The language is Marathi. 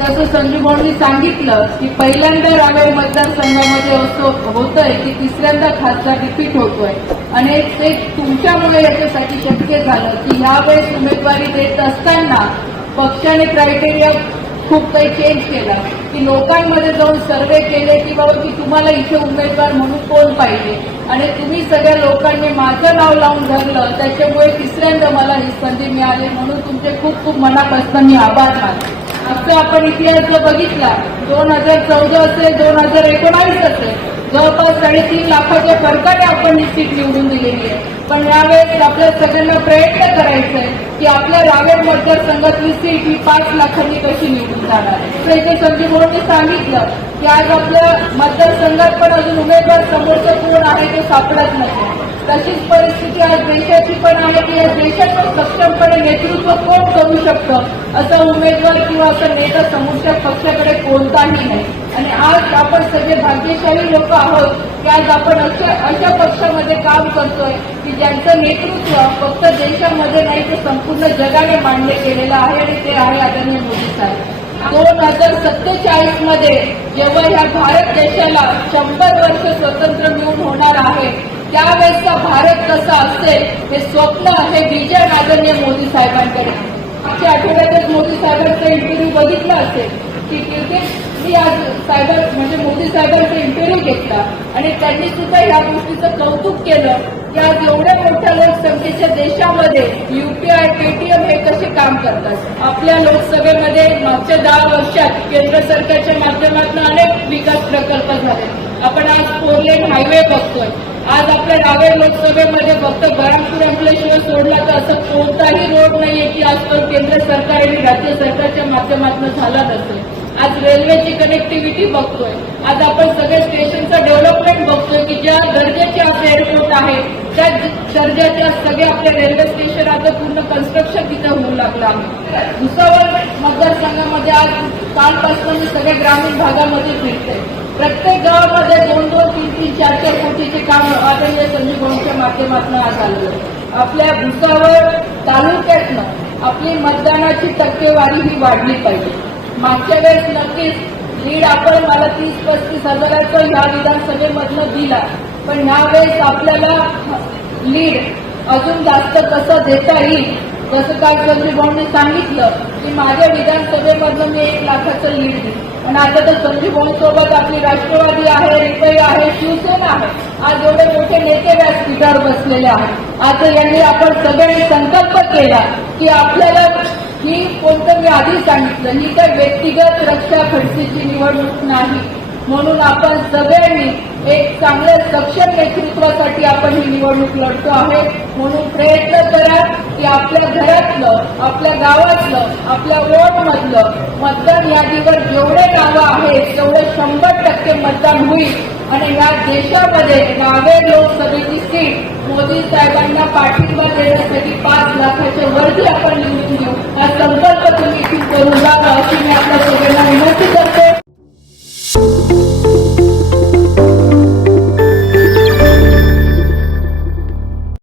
संजू भाऊंनी सांगितलं की पहिल्यांदा रावेर मतदारसंघामध्ये असं होतंय की तिसऱ्यांदा खासदार रिपीट होतोय. आणि ते तुमच्यामुळे याच्यासाठी शक्य झालं की यावेळेस उमेदवारी देत असताना पक्षाने क्रायटेरिया खूप काही चेंज केला. की लोकांमध्ये जाऊन सर्वे केले की बाबा की तुम्हाला इथे उमेदवार म्हणून कोण पाहिजे? आणि तुम्ही सगळ्या लोकांनी माझं नाव लावून धरलं त्याच्यामुळे तिसऱ्यांदा मला ही संधी मिळाली म्हणून तुमचे खूप खूप मनापासून मी आभार मानते. असं आपण इतिहास जर बघितला दोन हजार चौदा असेल दोन हजार एकोणावीस असेल जवळपास साडेतीन लाखाच्या फरकाने आपण ही सीट निवडून दिलेली आहे. पण यावेळेस आपल्या सगळ्यांना प्रयत्न करायचा आहे की आपल्या रावेर मतदारसंघातली सीट ही पाच लाखांनी कशी निवडून जाणार तर इथे संजीव भाऊंनी सांगितलं की आज आपल्या मतदारसंघात पण अजून उमेदवार समोरचं कोण आहे ते सापडत नाही. तशीच परिस्थिती आज देशाची पण आहे की या पण सक्षमपणे नेतृत्व कोण करू शकतं? असा उमेदवार किंवा असा नेता समोरच्या पक्षाकडे कोणताही नाही. आणि आज आपण सगळे भाग्यशाली लोक आहोत की आज आपण अशा अशा पक्षामध्ये काम करतोय की ज्यांचं नेतृत्व फक्त देशामध्ये नाही ते संपूर्ण जगाने मांडले केलेलं आहे आणि ते आहे आदरणीय मोदी साहेब. दोन हजार सत्तेचाळीसमध्ये जेव्हा ह्या भारत देशाला शंभर वर्ष स्वतंत्र मिळून होणार आहे त्यावेळेसचा भारत कसा असेल हे स्वप्न हे विजय आदरणीय मोदी साहेबांकडे. मागच्या आठवड्यातच मोदी साहेबांचा इंटरव्ह्यू बघितला असेल. की क्रिकेट मी आज साहेब म्हणजे मोदी साहेबांचा इंटरव्ह्यू घेतला आणि त्यांनी सुद्धा या गोष्टीचं कौतुक केलं की आज एवढ्या मोठ्या लोकसंख्येच्या देशामध्ये युपीआय पेटीएम हे कसे काम करतात. आपल्या लोकसभेमध्ये मागच्या दहा वर्षात केंद्र सरकारच्या माध्यमातून अनेक विकास प्रकल्प झाले. आपण आज फोर लेन हायवे बघतोय. आज आपल्या रावेर लोकसभेमध्ये फक्त बरामपूर अंकलेश्वर सोडला तर असं कोणताही रोड नाहीये की आजवर केंद्र सरकार आणि राज्य सरकारच्या माध्यमातून झाला नसेल. आज रेल्वेची कनेक्टिव्हिटी बघतोय. आज आपण सगळे स्टेशनचं डेव्हलपमेंट बघतोय की ज्या दर्जाचे आपले एअरपोर्ट आहे त्या दर्जाच्या सगळे आपल्या रेल्वे स्टेशन आता पूर्ण कन्स्ट्रक्शन तिथं होऊ लागलं आहे. भुसावळ मतदारसंघामध्ये आज कालपासून सगळे सगळ्या ग्रामीण भागामध्ये फिरते प्रत्येक गावामध्ये दोन दोन तीन तीन चार चार कोटीचे काम आदरणीय संजय भाऊंच्या माध्यमातून आज आलेलं आपल्या भुसावळ तालुक्यातनं आपली मतदानाची टक्केवारी ही वाढली पाहिजे. मागच्या वेळेस नक्कीच लीड आपण मला तीस पस्तीस हजाराचा ह्या विधानसभेमधनं दिला. पण ह्यावेळेस आपल्याला लीड अजून जास्त कसं देता येईल जसं काल संजय भाऊंनी सांगितलं की माझ्या विधानसभेमधनं मी एक लाखाचं लीड दिली पण आता तर संजय भाऊंसोबत आपली राष्ट्रवादी आहे रिपई आहे शिवसेना आहे. आज एवढे मोठे नेते व्यासपीठावर बसलेले आहेत. आता यांनी आपण सगळ्यांनी संकल्प केला की आपल्याला ही कोणतं मी आधी सांगितलं ही काही व्यक्तिगत रक्षा खडसेची निवडणूक नाही. म्हणून आपण सगळ्यांनी एक चांगल्या सक्षम नेतृत्वासाठी आपण ही निवडणूक लढतो आहे. म्हणून प्रयत्न करा की आपल्या घरातलं आपल्या गावातलं आपल्या वॉर्डमधलं मतदान यादीवर जेवढे नावं आहेत तेवढे शंभर टक्के मतदान होईल. आणि या देशामध्ये रावेर लोकसभेची सीट मोदी साहेबांना पाठिंबा देण्यासाठी पाच लाखाचे वरती आपण निवडून घेऊ हा संकल्प तुम्ही करून जावा अशी मी आपल्या सगळ्यांना विनंती करतो.